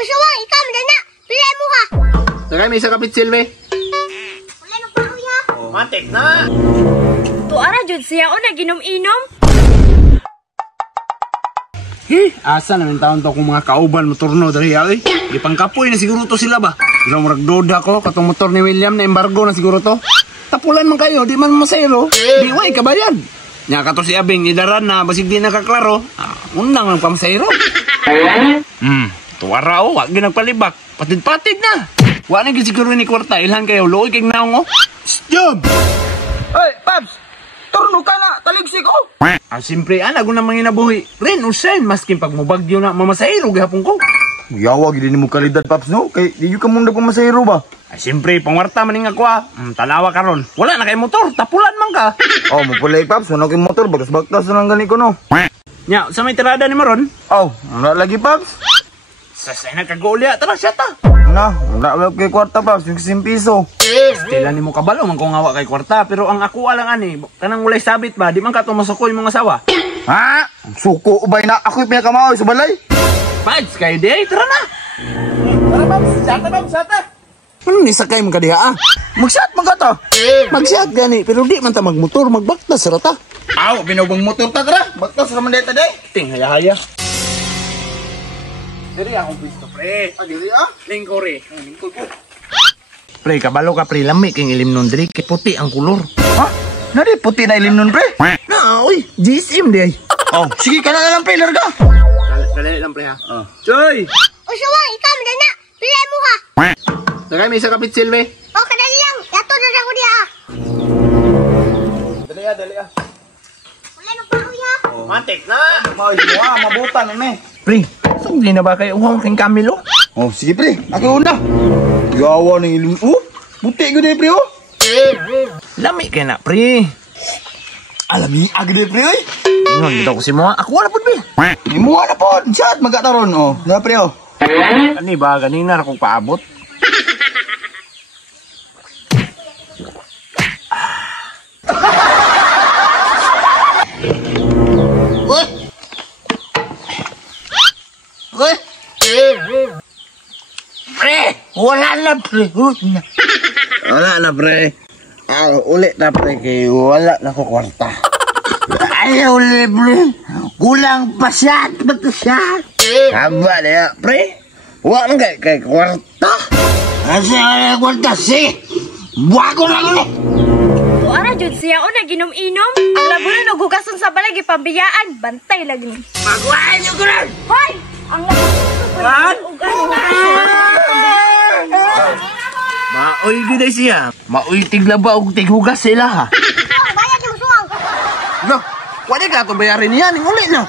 Usawang, ikaw na. Pilay mo ha. Tagay, may isa kapit silbi. Wala nang paruy ha. Oh, matik na. Tuara jud siya o naginom-inom. Asa namin taon to kung mga kauban motorno dari ay. Ipangkapoy na siguro to sila ba? Ilang muragdoda ko katong motor ni William na embargo na siguro to. Tapulan man kayo, di man masayro. Di way kabayan. Nya kato si Abing idaran na basig di nakaklaro. Unang lang pamasayro. Tuwara o, wag ginagpalibak. Patid-patid na. Wa na siguro ni kwarta ilhan kayo luoy kay naong o. Job. Hey, Paps! Turno ka na! Taligsik ko! Siyempre, ako na mga inabuhi. Ren, usen, maskin pag mubagyo na mamasayro, gihapon ko. Yawag, hindi mo kalidad, Paps, no? Kay, di ka muna pumasayro ba? Siyempre, pangwarta maning ako tanawa ka ron. Wala na kay motor, tapulan man ka. Oh, mapulay, Paps. Wala kay motor, bagas-bagas na lang gani ko, no? Nya, sa may tirada ni Maron? Oh, wala lagi, Paps. Sasay na kagulya, tara siya ta. Na, wala kay kwarta, Paps. Yung 10 piso. Stila ni mo kabalo, man kung awa kay kwarta. Pero ang ako alang ani, kanang ulay sabit ba, di man ka tumusukoy mga sawa. Ha? Suko, ubay na. Ako'y pinakamaoy sa balay. Pads, kayo di, tara na. Tara, Babs, sata. Ni sakay man kadiha ah. Mag-shot, mag-ato. Mag-shot gani pero di man ta magmotor, magbaktas ra ta. Aw, binubang motor ta, tara. Baktas ra man dito, day. Ting, haya-haya. Diri akong pisto, pre. Dili, ah. Lingko re. Lingko ko. Pre, kabalo ka pre, lami king ilim nun diri, kay puti ang kulor. Ha? Nari, puti na ilim nun, pre. Na oy, GSM di ay. Oh, sige ka na lang, pre. Larga. Dali lang pre ha. Choy! Usawang, ikaw na. Pilay mo ha. Tagay, may isa kapit silbi. O, kadali lang. Yato na ako diya ha. Dali ah. Wala nang paruy ha. Matik na. Maoy mo, ah. Mabutan, eh. Pre, sumli na ba kayo uwang king Camilo? Oh, sige, pre. Ako una. Yawa ng ilim. Oh, buti ko na, pre, oh. Lami kay na pre. Alami, agad pre, oy. Ingon dito ko si mo. Ako wala pud be. Di mo na po. Chat, magkataron, oh. Na, pre, oh. Ani ba ganing na akong paabot? Oy. Pre, wala na, pre. Wala na pre. Ulit na pre kay wala na ko kwarta. Ayaw, libre. Kulang pa siya. Ba't siya? Haba na pre. Wala man kay kwarta. Kasi ayaw kwarta, sige. Buwa ko lang, eh. Tuara jud siya o naginom-inom. Ang labo na nagugason sa balay gipambiyaan. Bantay lagi. Magwain niyo ko lang. Hoy! Ang labo na Maoy gid siya. Maoy tiglaba og tighugas sila ha. Bayad yung usawang. No, wala ka to bayarin niya ning uli na.